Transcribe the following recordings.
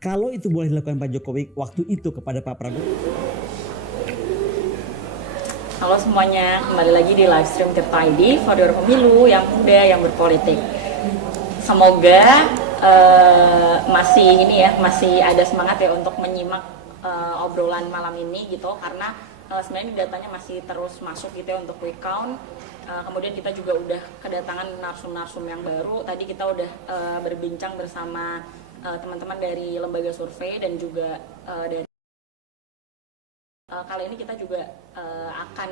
Kalau itu boleh dilakukan Pak Jokowi waktu itu kepada Pak Prabowo. Halo semuanya, kembali lagi di livestream Tirta ID for your pemilu yang muda yang berpolitik. Semoga masih ada semangat ya untuk menyimak obrolan malam ini gitu, karena sebenarnya datanya masih terus masuk gitu ya untuk quick count. Kemudian kita juga udah kedatangan narsum-narsum yang baru. Tadi kita udah berbincang bersama teman-teman dari lembaga survei dan juga dari kali ini kita juga akan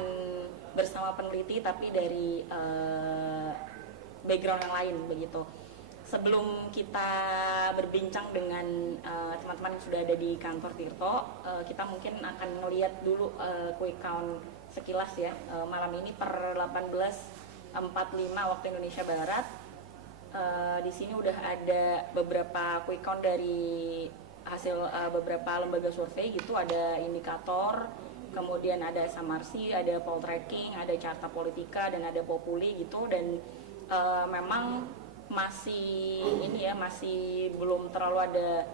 bersama peneliti tapi dari background yang lain begitu. Sebelum kita berbincang dengan teman-teman yang sudah ada di kantor Tirto, kita mungkin akan melihat dulu quick count sekilas ya. Malam ini per 18.45 waktu Indonesia Barat. Di sini udah ada beberapa quick count dari hasil beberapa lembaga survei gitu, ada Indikator, kemudian ada Samarsi, ada Poltreking, ada Carta Politika, dan ada Populi gitu. Dan memang masih belum terlalu ada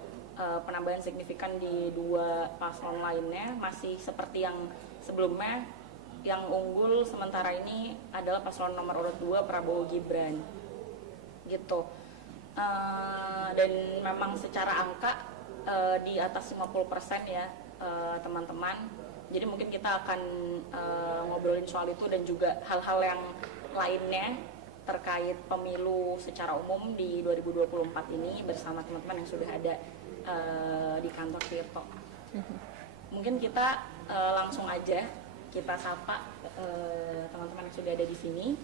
penambahan signifikan di dua paslon lainnya, masih seperti yang sebelumnya. Yang unggul sementara ini adalah paslon nomor urut 2 Prabowo Gibran gitu. Dan memang secara angka di atas 50% ya teman-teman. Jadi mungkin kita akan ngobrolin soal itu dan juga hal-hal yang lainnya terkait pemilu secara umum di 2024 ini bersama teman-teman yang sudah ada di kantor Tirto. Mungkin kita langsung aja kita sapa teman-teman yang sudah ada di sini.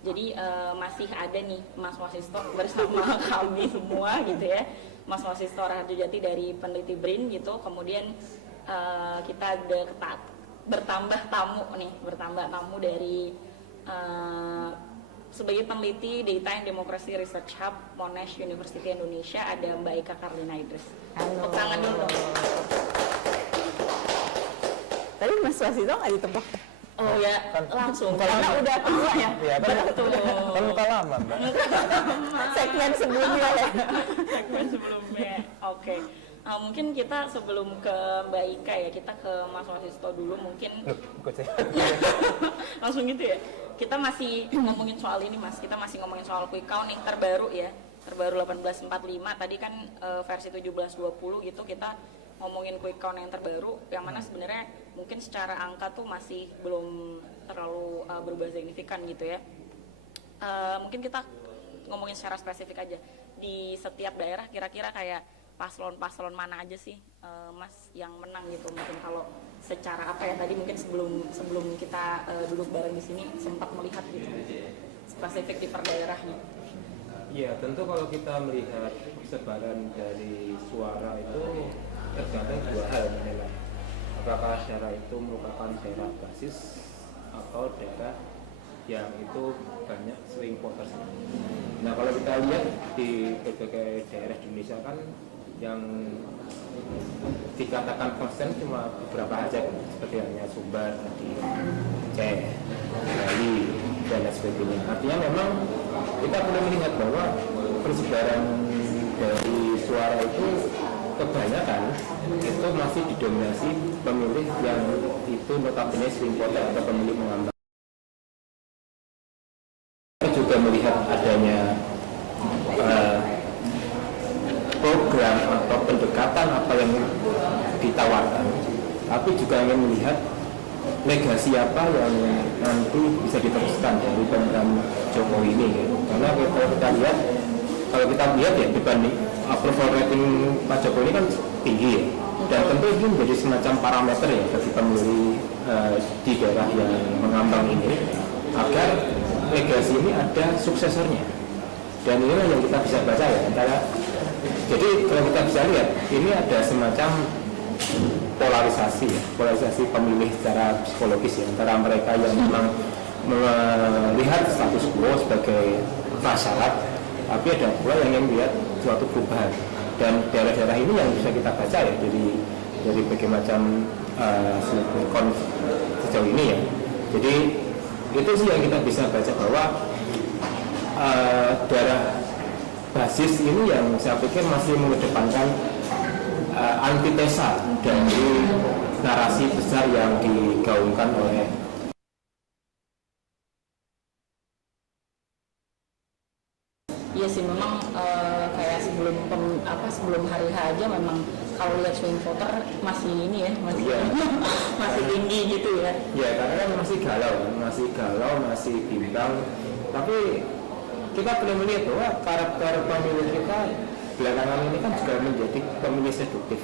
Jadi masih ada nih Mas Wasisto bersama kami semua gitu ya. Mas Wasisto Rahardjati dari peneliti BRIN gitu. Kemudian kita ada bertambah tamu dari sebagai peneliti Data and Democracy Research Hub Monash University Indonesia, ada Mbak Ika Karlina Idris. Halo. Tepuk tangan dulu dong. Tadi Mas Wasisto nggak ditebak? Oh ya, langsung Karena udah tua ya. Iya, betul. Kan luka lama, Mbak. Segmen sebelumnya ya. Segmen sebelumnya. Oke. Mungkin kita sebelum ke Mbak Ika ya, kita ke Mas Wasisto dulu mungkin. Ikut saya. Langsung gitu ya. Kita masih ngomongin soal ini Mas, kita masih ngomongin soal quick count nih terbaru ya. Terbaru 18.45, tadi kan versi 17.20 gitu, kita ngomongin quick count yang terbaru, yang mana sebenarnya mungkin secara angka tuh masih belum terlalu berubah signifikan gitu ya. Mungkin kita ngomongin secara spesifik aja, di setiap daerah kira-kira kayak paslon-paslon mana aja sih Mas yang menang gitu. Mungkin kalau secara apa ya, tadi mungkin sebelum kita duduk bareng di sini sempat melihat gitu spesifik di per daerahnya. Iya, tentu kalau kita melihat sebaran dari suara itu tergantung dua hal menilai. Apakah daerah itu merupakan daerah basis atau daerah yang itu banyak swing voters. Nah, kalau kita lihat di berbagai daerah di Indonesia kan yang dikatakan konsen cuma beberapa aja, seperti hanya Sumbar, Aceh, Bali, dan lain sebagainya. Artinya memang kita perlu melihat bahwa persebaran dari suara itu kebanyakan itu masih didominasi pemilih yang itu notabene swing voter atau pemilih mengambang. Kita juga melihat adanya program atau pendekatan apa yang ditawarkan, tapi juga ingin melihat legasi apa yang nanti bisa diteruskan dari program Jokowi ini gitu. Karena kalau kita lihat ya, dibanding approval rating Pak Jokowi ini kan tinggi ya, dan tentu ini menjadi semacam parameter ya bagi pemilih di daerah yang mengambang ini agar legasi ini ada suksesornya. Dan inilah yang kita bisa baca ya, jadi kalau kita bisa lihat ini ada semacam polarisasi pemilih secara psikologis ya, antara mereka yang memang melihat status quo sebagai prasyarat, tapi ada pula yang ingin melihat suatu perubahan. Dan daerah-daerah ini yang bisa kita baca ya dari berbagai macam sejauh ini ya. Jadi itu sih yang kita bisa baca, bahwa daerah basis ini yang saya pikir masih mengedepankan antitesa dari narasi besar yang digaungkan oleh Iya sih, memang kayak sebelum hari H aja memang kalau lihat swing voter masih ini ya, masih Iya. masih tinggi gitu ya. ya karena kan masih bimbang, tapi kita perlu melihat bahwa karakter pemilih kita belakangan ini kan juga menjadi pemilih seduktif,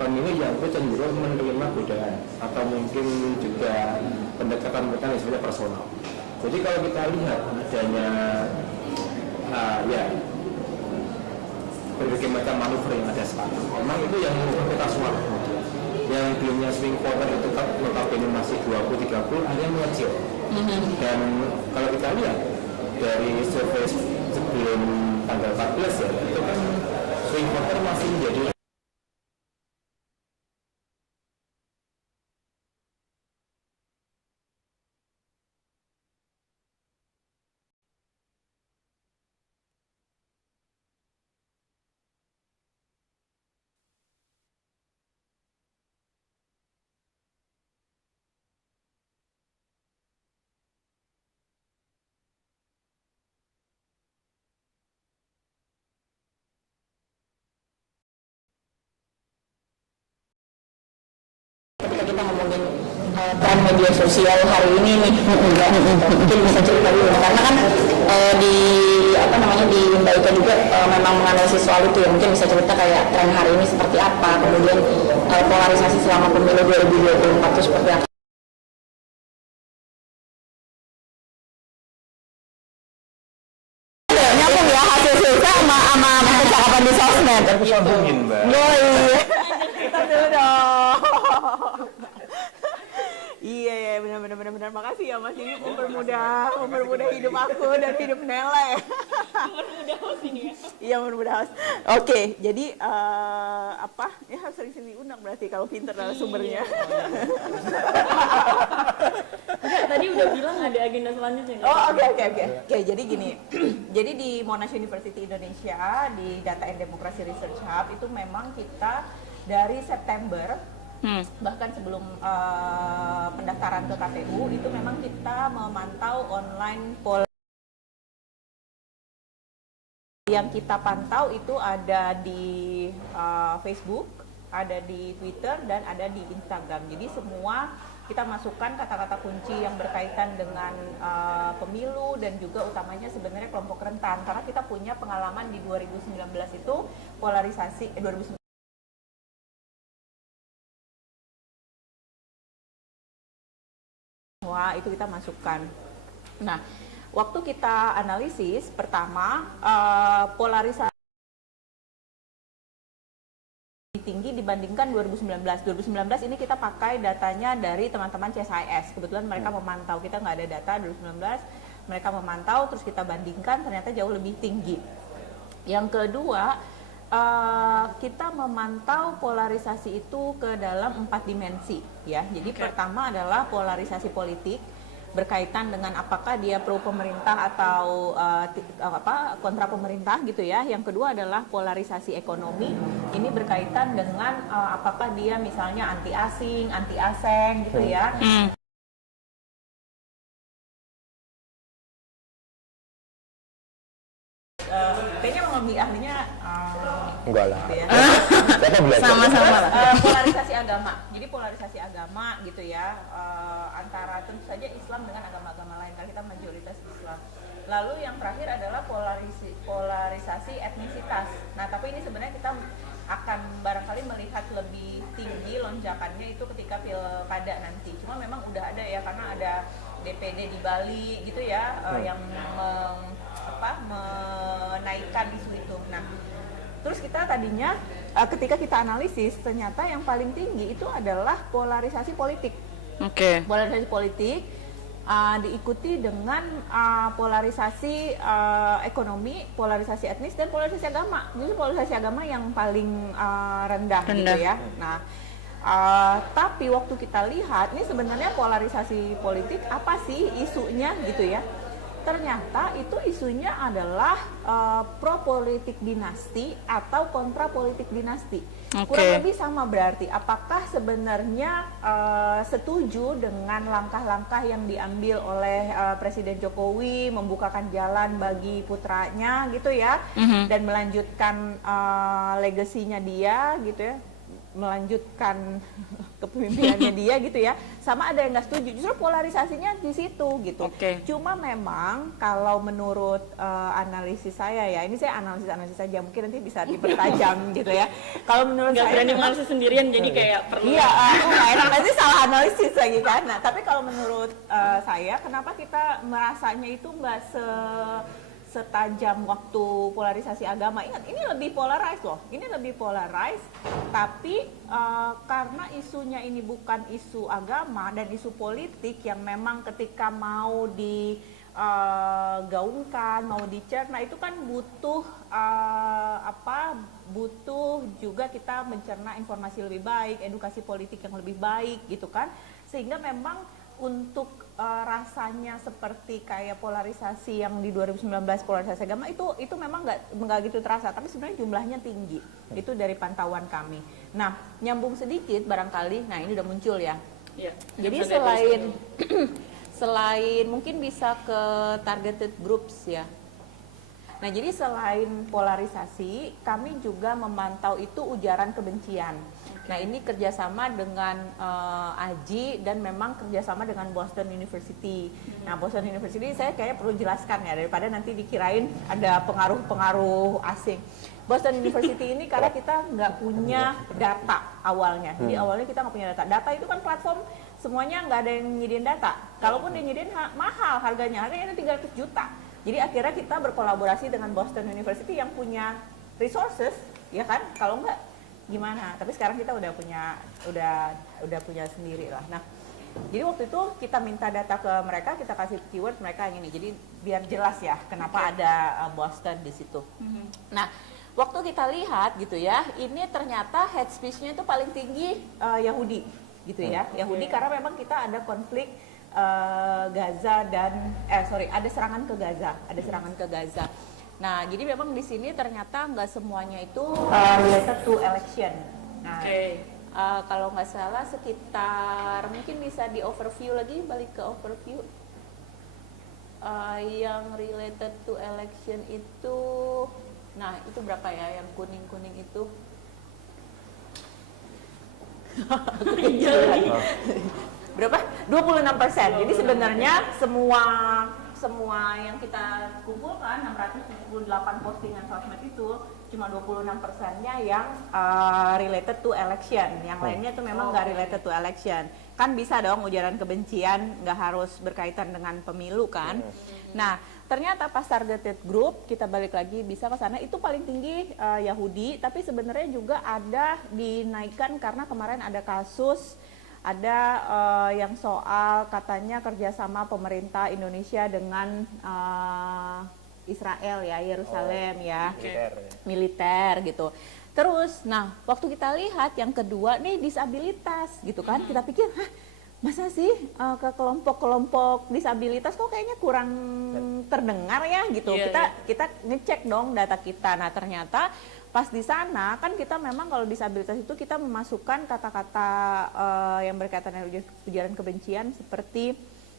pemilih yang cenderung menerima godaan atau mungkin juga pendekatan-pendekatan yang sebenarnya personal. Jadi kalau kita lihat adanya ya berbagai macam manuver yang ada sekarang, memang itu yang mengubah peta suara kemudian. Yang dulunya swing voter itu kan notabene masih 20-30, akhirnya mengecil. Dan kalau kita lihat dari survei sebelum tanggal 14 ya, itu kan swing voter masih menjadi Ketika kita ngomongin tren media sosial hari ini nih, mungkin bisa cerita dulu karena kan di apa namanya di Mbak Ika juga memang menganalisis soal itu ya, mungkin bisa cerita kayak tren hari ini seperti apa, kemudian polarisasi selama pemilu 2024 itu seperti apa. Nyambung ya hasil survei sama percakapan di sosmed. aku sambungin Mbak. Oh iya. Kita dulu dong. Iya ya, benar. Makasih ya Mas, ini mempermudah hidup aku dan hidup Nela ya. Mempermudah host ini ya. Iya, mempermudah host. Oke, jadi apa? Ya harus sering-sering diundang berarti kalau pinter sumbernya. Enggak, tadi udah bilang ada agenda selanjutnya. Oh, oke. Oke, jadi gini. Jadi di Monash University Indonesia di Data and Democracy Research Hub itu memang kita dari September bahkan sebelum pendaftaran ke KPU itu memang kita memantau online poll. Yang kita pantau itu ada di Facebook, ada di Twitter, dan ada di Instagram. Jadi semua kita masukkan kata-kata kunci yang berkaitan dengan pemilu dan juga utamanya sebenarnya kelompok rentan. Karena kita punya pengalaman di 2019 itu polarisasi, 2019 itu kita masukkan. Nah, waktu kita analisis pertama polarisasi tinggi dibandingkan 2019. 2019 ini kita pakai datanya dari teman-teman CSIS. Kebetulan mereka memantau, kita nggak ada data 2019. Mereka memantau, terus kita bandingkan, ternyata jauh lebih tinggi. Yang kedua, kita memantau polarisasi itu ke dalam 4 dimensi, ya. Jadi pertama adalah polarisasi politik berkaitan dengan apakah dia pro pemerintah atau kontra pemerintah gitu ya. Yang kedua adalah polarisasi ekonomi. Ini berkaitan dengan apakah dia misalnya anti asing, anti aseng gitu ya. Kayaknya mau ngambil ahlinya Enggak lah. gitu ya. Sama-sama lah. Polarisasi agama. Jadi polarisasi agama gitu ya, antara tentu saja Islam dengan agama-agama lain karena kita mayoritas Islam. Lalu yang terakhir adalah polarisasi etnisitas. Nah, tapi ini sebenarnya kita akan barangkali melihat lebih tinggi lonjakannya itu ketika pilkada nanti. Cuma memang udah ada ya, karena ada DPD di Bali gitu ya, yang menaikkan isu itu. Nah, terus kita tadinya ketika kita analisis ternyata yang paling tinggi itu adalah polarisasi politik. Oke. Polarisasi politik diikuti dengan polarisasi ekonomi, polarisasi etnis, dan polarisasi agama. Jadi polarisasi agama yang paling rendah gitu ya. Nah, tapi waktu kita lihat ini sebenarnya polarisasi politik apa sih isunya gitu ya. ternyata itu isunya adalah pro politik dinasti atau kontra politik dinasti. Kurang lebih sama berarti. Apakah sebenarnya setuju dengan langkah-langkah yang diambil oleh Presiden Jokowi membukakan jalan bagi putranya gitu ya, dan melanjutkan legasinya dia gitu ya, melanjutkan kepemimpinannya dia gitu ya, sama ada yang nggak setuju. Justru polarisasinya di situ gitu. Cuma memang kalau menurut analisis saya ya, ini saya analisis saja, mungkin nanti bisa dipertajam gitu ya. Kalau menurut nggak saya berani analisis sendirian, jadi kayak perlu. iya, nanti salah analisis lagi kan. Nah, tapi kalau menurut saya, kenapa kita merasanya itu nggak setajam waktu polarisasi agama? Ingat, ini lebih polarized loh. Ini lebih polarized, tapi karena isunya ini bukan isu agama dan isu politik yang memang ketika mau digaungkan, mau dicerna itu kan butuh butuh juga kita mencerna informasi lebih baik, edukasi politik yang lebih baik gitu kan. Sehingga memang untuk rasanya seperti kayak polarisasi yang di 2019 polarisasi agama itu memang nggak gitu terasa, tapi sebenarnya jumlahnya tinggi. Itu dari pantauan kami. Nah, nyambung sedikit barangkali, nah ini udah muncul ya. Iya. Jadi selain mungkin bisa ke targeted groups ya. Nah, jadi selain polarisasi, kami juga memantau itu ujaran kebencian. Nah, ini kerjasama dengan AJI dan memang kerjasama dengan Boston University. Nah, Boston University saya kayaknya perlu jelaskan ya, daripada nanti dikirain ada pengaruh-pengaruh asing. Boston University ini karena kita nggak punya data awalnya. Jadi awalnya kita nggak punya data. Data itu kan platform semuanya nggak ada yang nyediain data. Kalaupun dia nyediain mahal harganya itu 300 juta. Jadi akhirnya kita berkolaborasi dengan Boston University yang punya resources, ya kan? Kalau nggak gimana? Tapi sekarang kita udah punya sendiri lah. Nah, jadi waktu itu kita minta data ke mereka, kita kasih keyword mereka yang ini. Jadi biar jelas ya kenapa ada Boston di situ. Nah, waktu kita lihat gitu ya, ini ternyata hate speech-nya itu paling tinggi Yahudi gitu ya. Yahudi karena memang kita ada konflik Gaza dan ada serangan ke Gaza. Nah, jadi memang di sini ternyata nggak semuanya itu related to election. Nah, kalau nggak salah sekitar, mungkin bisa di overview lagi, balik ke overview. Yang related to election itu, nah itu berapa ya? Yang kuning-kuning itu? Berapa? 26%. Jadi sebenarnya semua yang kita kumpulkan 678 postingan sosmed itu cuma 26%-nya yang related to election. Yang lainnya itu memang nggak related to election. Kan bisa dong ujaran kebencian nggak harus berkaitan dengan pemilu kan. Nah, ternyata pas targeted group kita balik lagi bisa ke sana itu paling tinggi Yahudi, tapi sebenarnya juga ada dinaikkan karena kemarin ada kasus yang soal katanya kerjasama pemerintah Indonesia dengan Israel ya, Yerusalem militer gitu. Terus, nah waktu kita lihat yang kedua nih disabilitas gitu kan, kita pikir, masa sih ke kelompok-kelompok disabilitas kok kayaknya kurang terdengar ya gitu. Kita ngecek dong data kita. Nah ternyata pas di sana kan kita memang kalau disabilitas itu kita memasukkan kata-kata yang berkaitan dengan ujaran kebencian seperti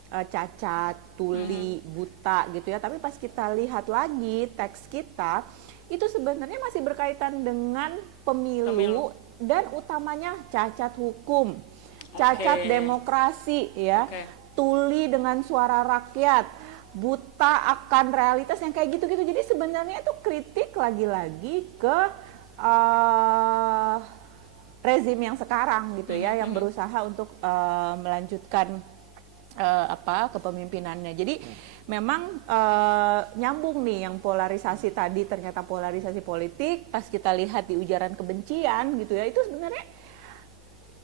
cacat, tuli, buta gitu ya. Tapi pas kita lihat lagi teks kita itu sebenarnya masih berkaitan dengan pemilu. Dan utamanya cacat hukum, cacat demokrasi ya, tuli dengan suara rakyat, buta akan realitas yang kayak gitu-gitu. Jadi sebenarnya itu kritik lagi-lagi ke rezim yang sekarang gitu ya, yang berusaha untuk melanjutkan kepemimpinannya. Jadi memang nyambung nih yang polarisasi tadi, ternyata polarisasi politik. Pas kita lihat di ujaran kebencian gitu ya, itu sebenarnya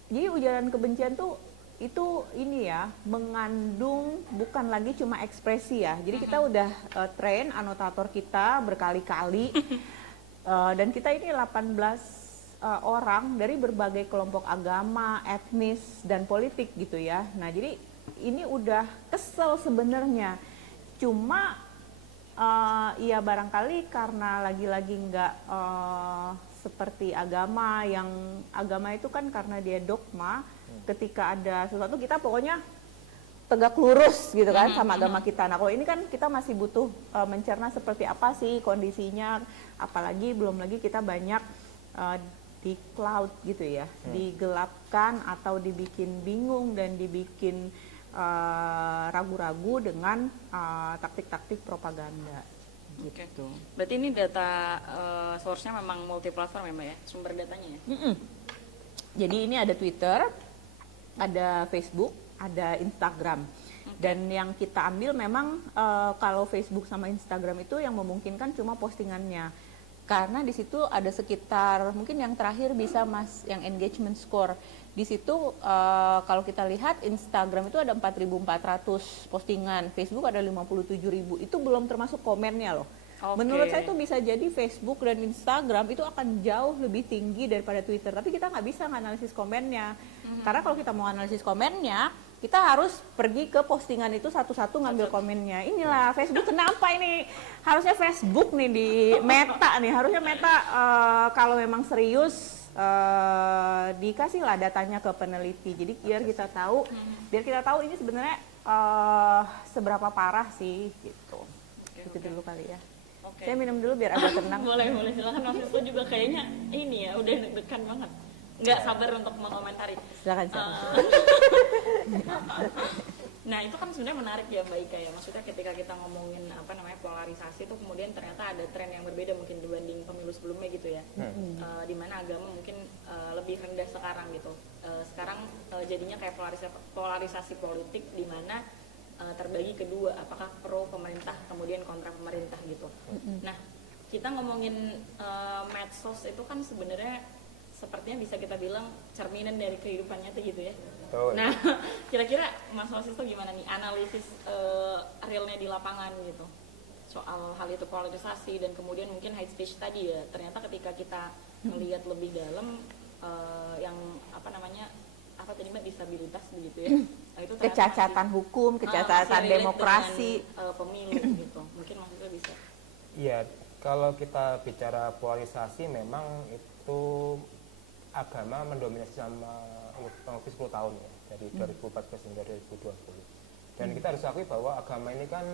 jadi ujaran kebencian tuh itu ini ya, mengandung bukan lagi cuma ekspresi ya. Jadi kita udah train anotator kita berkali-kali dan kita ini 18 orang dari berbagai kelompok agama, etnis dan politik gitu ya. Nah, jadi ini udah kesel sebenarnya Cuma ya barangkali karena lagi-lagi nggak seperti agama, yang agama itu kan karena dia dogma, ketika ada sesuatu kita pokoknya tegak lurus gitu kan sama agama kita. Nah kalau ini kan kita masih butuh mencerna seperti apa sih kondisinya, apalagi belum lagi kita banyak di cloud gitu ya, digelapkan atau dibikin bingung dan dibikin ragu-ragu dengan taktik-taktik propaganda gitu. Berarti ini data source-nya memang multiplatform ya Mbak ya, sumber datanya ya? Jadi ini ada Twitter, ada Facebook, ada Instagram. Dan yang kita ambil memang kalau Facebook sama Instagram itu yang memungkinkan cuma postingannya. Karena di situ ada sekitar, mungkin yang terakhir bisa yang engagement score. Di situ kalau kita lihat Instagram itu ada 4.400 postingan, Facebook ada 57.000. Itu belum termasuk komennya loh. Menurut saya itu bisa jadi Facebook dan Instagram itu akan jauh lebih tinggi daripada Twitter. Tapi kita nggak bisa nganalisis komennya. Karena kalau kita mau analisis komennya, kita harus pergi ke postingan itu satu-satu ngambil komennya. Inilah Facebook, kenapa ini harusnya Facebook nih di Meta nih, harusnya Meta kalau memang serius dikasihlah datanya ke peneliti. Jadi biar kita tahu ini sebenarnya seberapa parah sih gitu. Itu dulu kali ya. Saya minum dulu biar agak tenang. boleh silakan. Mas Wisnu juga kayaknya ini ya udah deg-degan banget. Nggak sabar untuk mengomentari. Silakan. Nah itu kan sebenarnya menarik ya Mbak Ika ya, maksudnya ketika kita ngomongin polarisasi itu kemudian ternyata ada tren yang berbeda mungkin dibanding pemilu sebelumnya gitu ya, di mana agama mungkin lebih rendah sekarang gitu. Sekarang jadinya kayak polarisasi politik di mana terbagi kedua, apakah pro pemerintah kemudian kontra pemerintah gitu. Nah kita ngomongin medsos itu kan sebenarnya sepertinya bisa kita bilang cerminan dari kehidupan nyata gitu ya. Nah, kira-kira Mas Wasis itu gimana nih analisis realnya di lapangan gitu soal hal itu polarisasi dan kemudian mungkin hate speech tadi ya. Ternyata ketika kita melihat lebih dalam yang tadi Mbak disabilitas begitu ya. Nah, itu kecacatan hukum, kecacatan demokrasi, pemilu gitu. Mungkin maksudnya bisa. Iya, kalau kita bicara polarisasi memang itu agama mendominasi sama kurang lebih 10 tahun ya, dari 2014 hingga 2020. Dan kita harus akui bahwa agama ini kan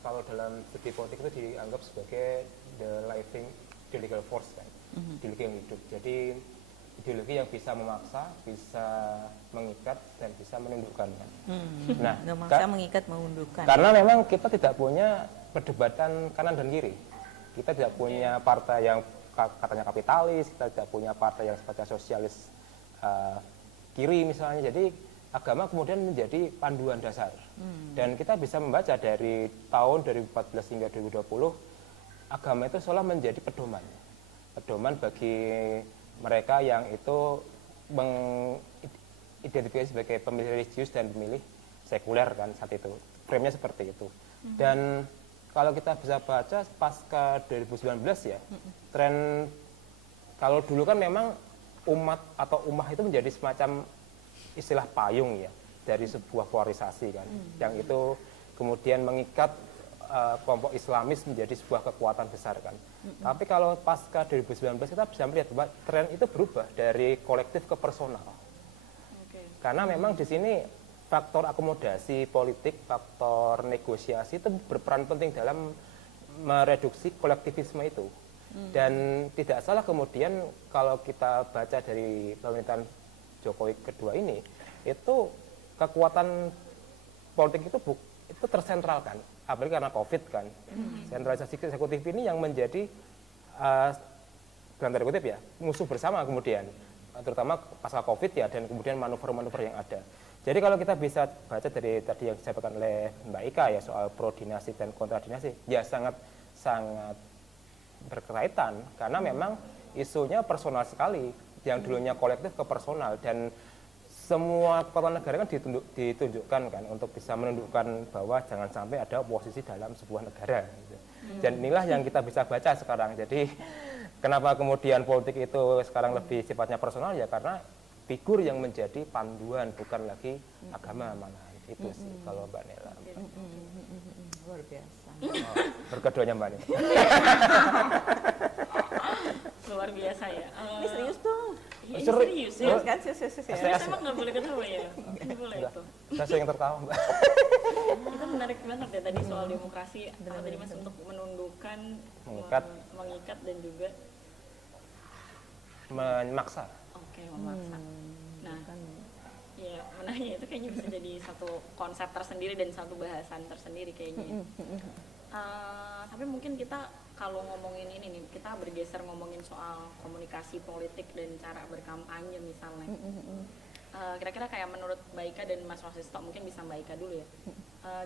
kalau dalam segi politik itu dianggap sebagai the living ideological force kan, ideologi yang hidup. Jadi ideologi yang bisa memaksa, bisa mengikat, dan bisa menundukkan kan. Nah, memaksa, mengikat, menundukkan. Karena memang kita tidak punya perdebatan kanan dan kiri. Kita tidak punya partai yang katanya kapitalis, kita tidak punya partai yang sifatnya sosialis kiri misalnya. Jadi agama kemudian menjadi panduan dasar. Dan kita bisa membaca dari tahun 2014 hingga 2020, agama itu seolah menjadi pedoman. Pedoman bagi mereka yang itu mengidentifikasi sebagai pemilih religius dan pemilih sekuler kan saat itu. Frame-nya seperti itu. Dan kalau kita bisa baca pasca 2019 ya, tren kalau dulu kan memang umat atau ummah itu menjadi semacam istilah payung ya dari sebuah polarisasi kan, yang itu kemudian mengikat kelompok Islamis menjadi sebuah kekuatan besar kan. Tapi kalau pasca 2019 kita bisa melihat bahwa tren itu berubah dari kolektif ke personal. Karena memang di sini faktor akomodasi politik, faktor negosiasi itu berperan penting dalam mereduksi kolektivisme itu. Dan tidak salah kemudian kalau kita baca dari pemerintahan Jokowi kedua ini, itu kekuatan politik itu tersentralkan, apalagi karena COVID kan. Sentralisasi eksekutif ini yang menjadi dalam tanda kutip ya musuh bersama kemudian, terutama pasca COVID ya, dan kemudian manuver-manuver yang ada. Jadi kalau kita bisa baca dari tadi yang disampaikan oleh Mbak Ika ya soal pro dinasti dan kontra dinasti, ya sangat berkaitan karena memang isunya personal sekali, yang dulunya kolektif ke personal, dan semua kekuatan negara kan ditunjukkan kan untuk bisa menundukkan bahwa jangan sampai ada oposisi dalam sebuah negara. Gitu. Dan inilah yang kita bisa baca sekarang. Jadi kenapa kemudian politik itu sekarang lebih sifatnya personal ya karena figur yang menjadi panduan bukan lagi agama malahan itu sih kalau Mbak Nela. luar biasa. Oh, berkeduanya Mbak nih. Luar biasa ya. Ini serius dong. Iya, ini Serius. serius ya. Serius kan? Serius ya. Serius emang nggak boleh ketawa ya? Nggak boleh Enggak. itu. Saya sering tertawa Mbak. Kita menarik banget ya tadi soal demokrasi. Apa tadi Mas untuk menundukkan, Mengikat. mengikat dan juga Memaksa. oke memaksa. Nah, ya menanya itu kayaknya bisa jadi satu konsep tersendiri dan satu bahasan tersendiri kayaknya. Tapi mungkin kita kalau ngomongin ini nih, kita bergeser ngomongin soal komunikasi politik dan cara berkampanye misalnya. Kira-kira kayak menurut Mbak Ika dan Mas Wasisto, mungkin bisa Mbak Ika dulu ya.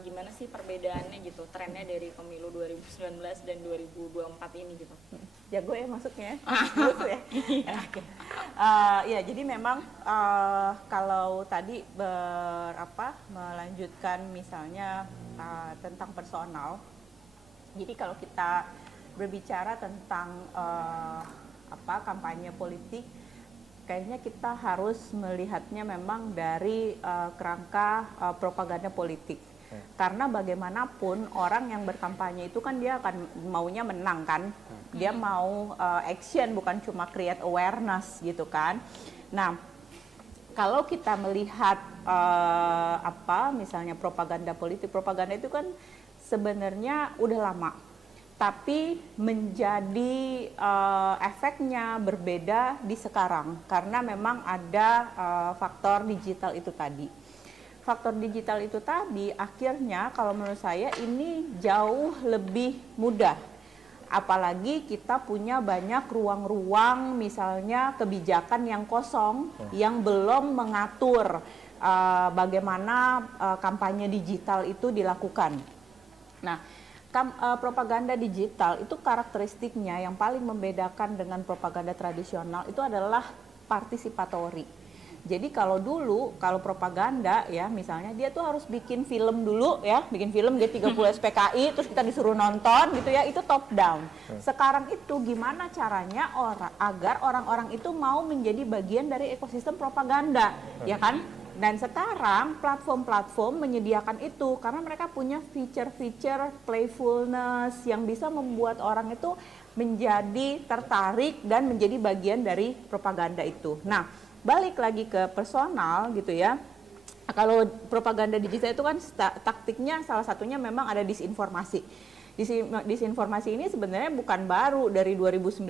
Gimana sih perbedaannya gitu, trennya dari pemilu 2019 dan 2024 ini gitu? Jago ya masuknya. Bagus ya. Oke. Ya jadi memang kalau tadi melanjutkan misalnya tentang personal. Jadi kalau kita berbicara tentang kampanye politik, kayaknya kita harus melihatnya memang dari kerangka propaganda politik. Karena bagaimanapun orang yang berkampanye itu kan dia akan maunya menang kan, dia mau action bukan cuma create awareness gitu kan. Nah, kalau kita melihat misalnya propaganda politik, propaganda itu kan sebenarnya udah lama, tapi menjadi efeknya berbeda di sekarang karena memang ada faktor digital itu tadi. Faktor digital itu tadi akhirnya kalau menurut saya ini jauh lebih mudah. Apalagi kita punya banyak ruang-ruang misalnya kebijakan yang kosong yang belum mengatur bagaimana kampanye digital itu dilakukan. Nah, propaganda digital itu karakteristiknya yang paling membedakan dengan propaganda tradisional itu adalah partisipatori. Jadi kalau dulu, kalau propaganda ya misalnya dia tuh harus bikin film dulu ya, bikin film G30 SPKI terus kita disuruh nonton gitu ya, itu top down. Sekarang itu gimana caranya agar orang-orang itu mau menjadi bagian dari ekosistem propaganda, ya kan? Dan sekarang platform-platform menyediakan itu karena mereka punya feature-feature playfulness yang bisa membuat orang itu menjadi tertarik dan menjadi bagian dari propaganda itu. Nah, balik lagi ke personal gitu ya. Kalau propaganda digital itu kan taktiknya salah satunya memang ada disinformasi. Disinformasi ini sebenarnya bukan baru dari 2019,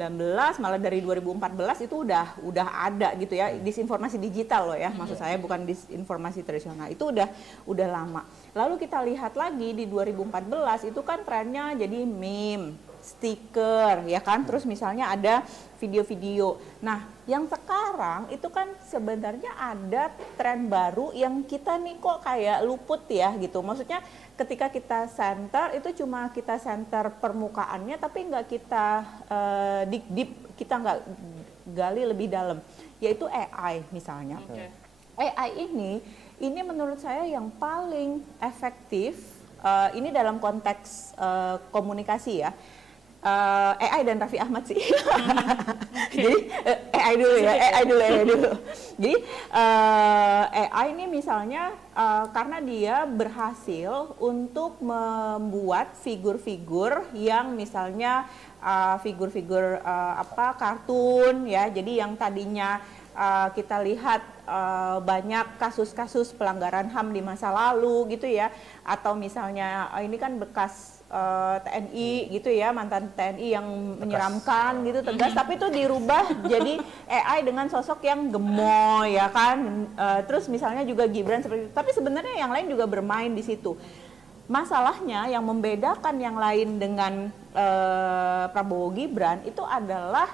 malah dari 2014 itu udah ada gitu ya. Disinformasi digital loh ya, maksud saya bukan disinformasi tradisional. Itu udah lama. Lalu kita lihat lagi di 2014 itu kan trennya jadi meme, stiker ya kan, terus misalnya ada video-video. Nah, yang sekarang itu kan sebenarnya ada tren baru yang kita nih kok kayak luput ya gitu. Maksudnya ketika kita center itu cuma kita center permukaannya tapi nggak kita deep, kita nggak gali lebih dalam, yaitu AI misalnya. AI ini menurut saya yang paling efektif ini dalam konteks komunikasi ya. AI dan Raffi Ahmad sih. Jadi AI dulu ya, AI dulu. Jadi AI ini misalnya karena dia berhasil untuk membuat figur-figur yang misalnya figur-figur kartun ya. Jadi yang tadinya kita lihat banyak kasus-kasus pelanggaran HAM di masa lalu gitu ya, atau misalnya ini kan bekas TNI gitu ya, mantan TNI yang menyeramkan gitu, tegas, tapi itu dirubah jadi AI dengan sosok yang gemoy ya kan. Terus misalnya juga Gibran seperti itu, tapi sebenarnya yang lain juga bermain di situ. Masalahnya yang membedakan yang lain dengan Prabowo Gibran itu adalah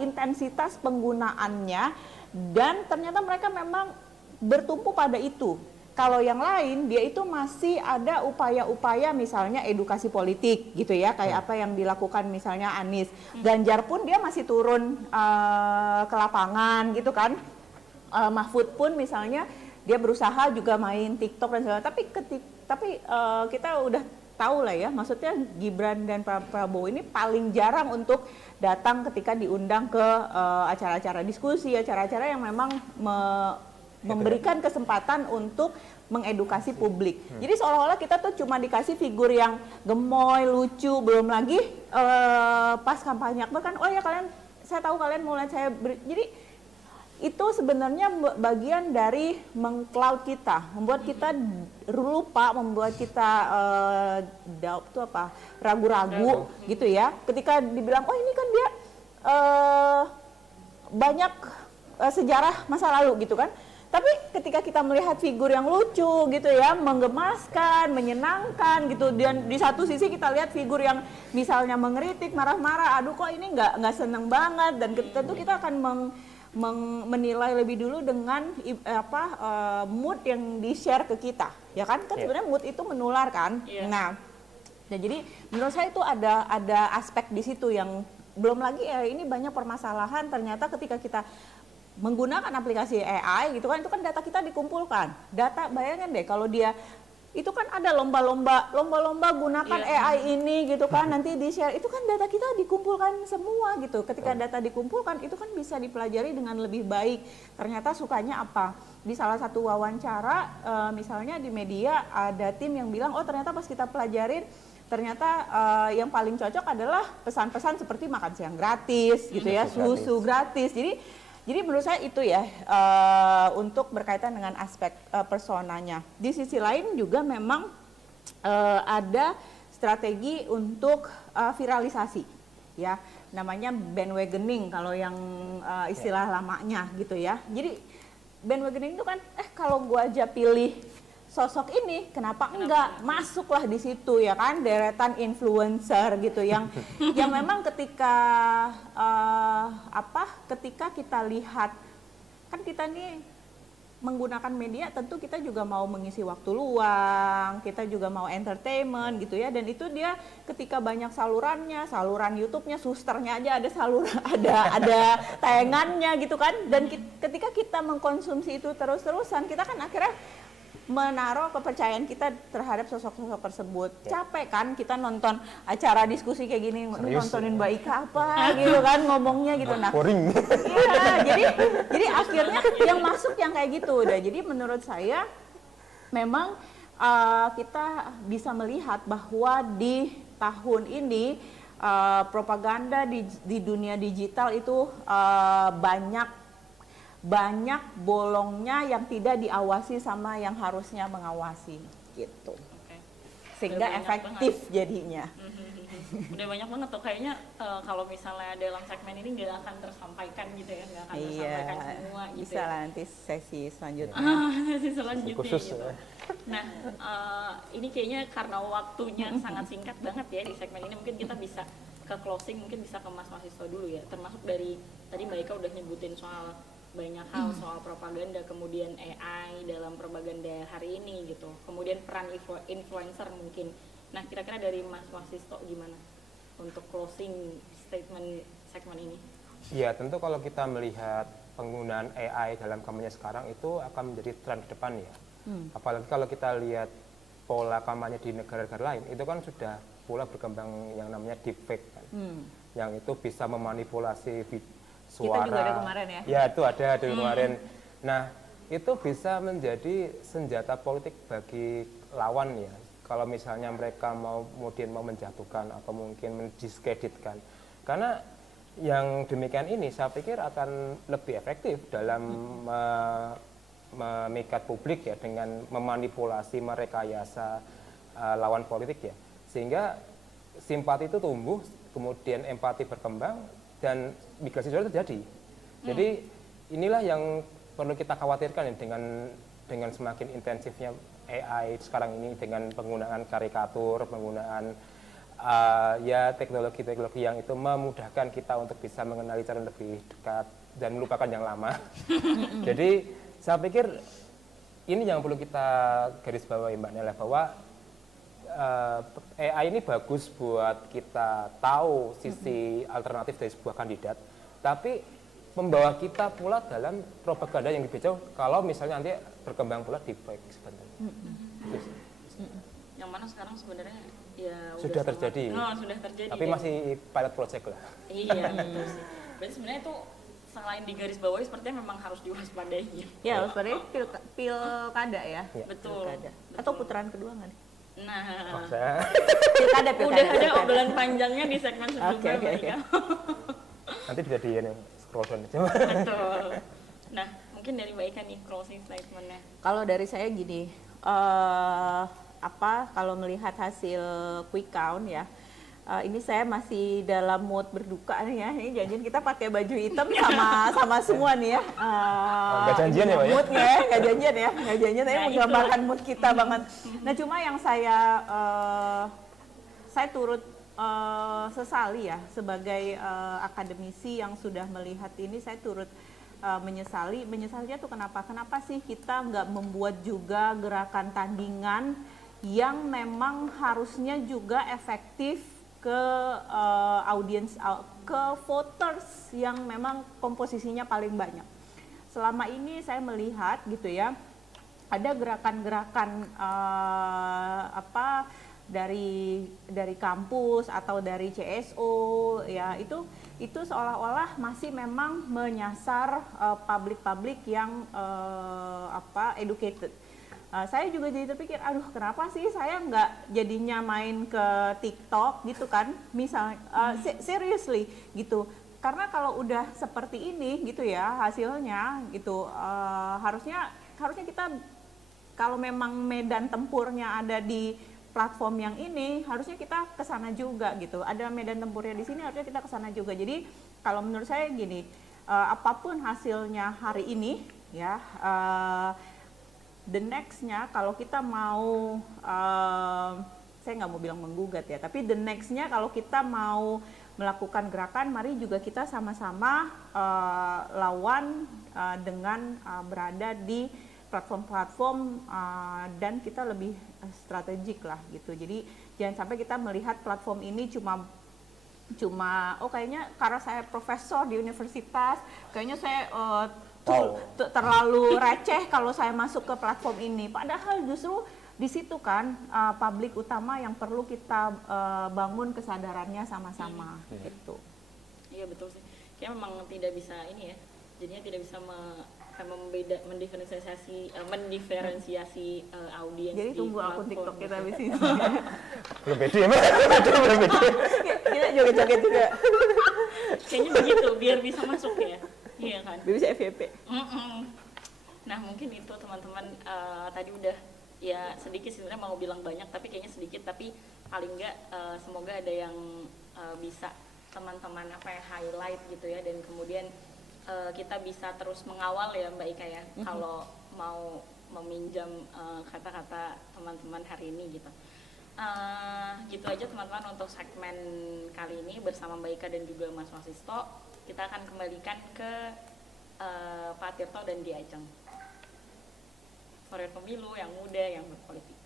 intensitas penggunaannya, dan ternyata mereka memang bertumpu pada itu. Kalau yang lain dia itu masih ada upaya-upaya misalnya edukasi politik gitu ya, kayak apa yang dilakukan misalnya Anies. Ganjar pun dia masih turun ke lapangan gitu kan. Mahfud pun misalnya dia berusaha juga main TikTok dan segala, tapi kita udah tahu lah ya, maksudnya Gibran dan Prabowo ini paling jarang untuk datang ketika diundang ke acara-acara diskusi, acara-acara yang memang memberikan kesempatan untuk mengedukasi publik. Jadi seolah-olah kita tuh cuma dikasih figur yang gemoy, lucu, belum lagi pas kampanye Akbar kan, oh ya kalian, saya tahu kalian mulai saya jadi itu sebenarnya bagian dari meng-cloud kita, membuat kita lupa, membuat kita doubt itu apa, ragu-ragu gitu ya. Ketika dibilang, oh ini kan dia banyak sejarah masa lalu gitu kan. Tapi ketika kita melihat figur yang lucu gitu ya, menggemaskan, menyenangkan gitu, dan di satu sisi kita lihat figur yang misalnya mengkritik, marah-marah, aduh kok ini nggak seneng banget, dan tentu kita akan menilai lebih dulu dengan mood yang di-share ke kita, ya kan? Kan sebenarnya mood itu menular kan. Nah, jadi menurut saya itu ada aspek di situ yang belum lagi ini banyak permasalahan ternyata ketika kita menggunakan aplikasi AI gitu kan, itu kan data kita dikumpulkan. Data, bayangin deh kalau dia itu kan ada lomba-lomba gunakan AI ini gitu kan, nanti di-share, itu kan data kita dikumpulkan semua gitu. Ketika data dikumpulkan itu kan bisa dipelajari dengan lebih baik. Ternyata sukanya apa? Di salah satu wawancara misalnya di media ada tim yang bilang, oh ternyata pas kita pelajarin ternyata yang paling cocok adalah pesan-pesan seperti makan siang gratis gitu ya, susu gratis. Jadi menurut saya itu ya untuk berkaitan dengan aspek personanya. Di sisi lain juga memang ada strategi untuk viralisasi, ya namanya bandwagoning kalau yang istilah lamanya gitu ya. Jadi bandwagoning itu kan, kalau gua aja pilih sosok ini, kenapa enggak masuklah di situ ya kan, deretan influencer gitu yang memang ketika ketika kita lihat kan kita nih menggunakan media, tentu kita juga mau mengisi waktu luang, kita juga mau entertainment gitu ya, dan itu dia ketika banyak salurannya, saluran YouTube-nya, susternya aja ada saluran, ada tayangannya gitu kan, dan ketika kita mengkonsumsi itu terus-terusan, kita kan akhirnya menaruh kepercayaan kita terhadap sosok-sosok tersebut. Capek kan kita nonton acara diskusi kayak gini, nontonin Mbak Ika apa gitu kan ngomongnya gitu. Nah, boring. Iya, jadi akhirnya yang masuk yang kayak gitu udah. Jadi menurut saya memang kita bisa melihat bahwa di tahun ini propaganda di dunia digital itu banyak bolongnya yang tidak diawasi sama yang harusnya mengawasi gitu. Sehingga efektif jadinya. Udah banyak banget tuh kayaknya kalau misalnya dalam segmen ini nggak akan tersampaikan gitu ya, nggak akan tersampaikan semua gitu. Bisa lah nanti sesi selanjutnya. Sesi selanjutnya khusus gitu. Nah, ini kayaknya karena waktunya sangat singkat banget ya di segmen ini, mungkin kita bisa ke closing, mungkin bisa ke Mas Wasisto dulu ya, termasuk dari tadi Mbak Ika udah nyebutin soal banyak hal, soal propaganda, kemudian AI dalam propaganda hari ini gitu, kemudian peran influencer mungkin. Nah, kira-kira dari Mas Wasisto gimana untuk closing statement segmen ini? Ya, tentu kalau kita melihat penggunaan AI dalam kampanye sekarang itu akan menjadi tren ke depan ya. Apalagi kalau kita lihat pola kampanye di negara-negara lain, itu kan sudah pola berkembang yang namanya deepfake kan. Yang itu bisa memanipulasi suara. Kita juga ada kemarin ya? Ya, itu ada kemarin. Nah, itu bisa menjadi senjata politik bagi lawan ya. Kalau misalnya mereka kemudian mau menjatuhkan atau mungkin mendiskreditkan. Karena yang demikian ini saya pikir akan lebih efektif dalam memikat publik ya, dengan memanipulasi, merekayasa lawan politik ya. Sehingga simpati itu tumbuh, kemudian empati berkembang, dan migrasi sosial terjadi. Jadi inilah yang perlu kita khawatirkan ya, dengan semakin intensifnya AI sekarang ini, dengan penggunaan karikatur, penggunaan teknologi-teknologi yang itu memudahkan kita untuk bisa mengenali cara lebih dekat dan melupakan yang lama. Jadi saya pikir ini yang perlu kita garis bawahi Mbak Nela, bahwa AI ini bagus buat kita tahu sisi alternatif dari sebuah kandidat, tapi membawa kita pula dalam propaganda yang lebih jauh kalau misalnya nanti berkembang pula deepfake sebenarnya. Yang mana sekarang sebenarnya ya sudah terjadi. Sudah terjadi. Tapi masih pilot project lah. Iya, betul sih. Berarti sebenarnya itu selain di garis bawahi sepertinya memang harus diwaspadai. Ya, sebenarnya pilkada ya. Betul. Pilkada. Atau putaran kedua nggak nih? Nah, Oh, saya Pilkada. udah ada pilkada. obrolan panjangnya di segmen sebelumnya, Oke, Mbak oke. Ika. nanti bisa di ini, scroll down aja. Betul. Nah, mungkin dari Mbak Ika nih closing statement-nya. Kalau dari saya gini, kalau melihat hasil quick count ya, ini saya masih dalam mood berduka nih ya. Ini janjian kita pakai baju hitam sama semua nih ya. Nggak janjian ya, Pak, ya? Moodnya ya, nggak janjian ya, nggak janjian. Tapi Nah, menggambarkan mood kita banget. Nah cuma yang saya turut sesali ya sebagai akademisi yang sudah melihat ini, saya turut menyesalinya tuh kenapa sih kita nggak membuat juga gerakan tandingan yang memang harusnya juga efektif ke audiens, ke voters yang memang komposisinya paling banyak. Selama ini saya melihat gitu ya, ada gerakan-gerakan dari kampus atau dari CSO ya, itu seolah-olah masih memang menyasar publik-publik yang educated. Saya juga jadi terpikir, aduh kenapa sih saya nggak jadinya main ke TikTok gitu kan, misalnya seriously gitu. Karena kalau udah seperti ini gitu ya hasilnya gitu, harusnya kita kalau memang medan tempurnya ada di platform yang ini, harusnya kita kesana juga gitu. Ada medan tempurnya di sini, harusnya kita kesana juga. Jadi kalau menurut saya gini, apapun hasilnya hari ini ya, the next-nya kalau kita mau, saya nggak mau bilang menggugat ya, tapi the next-nya kalau kita mau melakukan gerakan, mari juga kita sama-sama lawan dengan berada di platform-platform dan kita lebih strategik lah gitu. Jadi jangan sampai kita melihat platform ini cuma kayaknya karena saya profesor di universitas, kayaknya saya terlalu receh kalau saya masuk ke platform ini. Padahal justru di situ kan publik utama yang perlu kita bangun kesadarannya sama-sama gitu. Iya betul sih. Kayaknya memang tidak bisa ini ya. Jadinya tidak bisa mendiferensiasi audiens. Jadi di tunggu akun platform. TikTok kita habis ini. Belum pede ya, Mbak? Belum pede. Kita joget-joget juga. Kayaknya begitu biar bisa masuk ya. Iya kan. Biar bisa FYP. Nah mungkin itu teman-teman tadi udah ya sedikit sebenarnya mau bilang banyak tapi kayaknya sedikit, tapi paling enggak semoga ada yang bisa teman-teman highlight gitu ya, dan kemudian kita bisa terus mengawal ya Mbak Ika ya, kalau mau meminjam kata-kata teman-teman hari ini gitu. Gitu aja teman-teman untuk segmen kali ini bersama Mbak Ika dan juga Mas Wasisto. Kita akan kembalikan ke Pak Tirto dan Di Ajeng. Forer Pemilu yang muda yang berpolitik.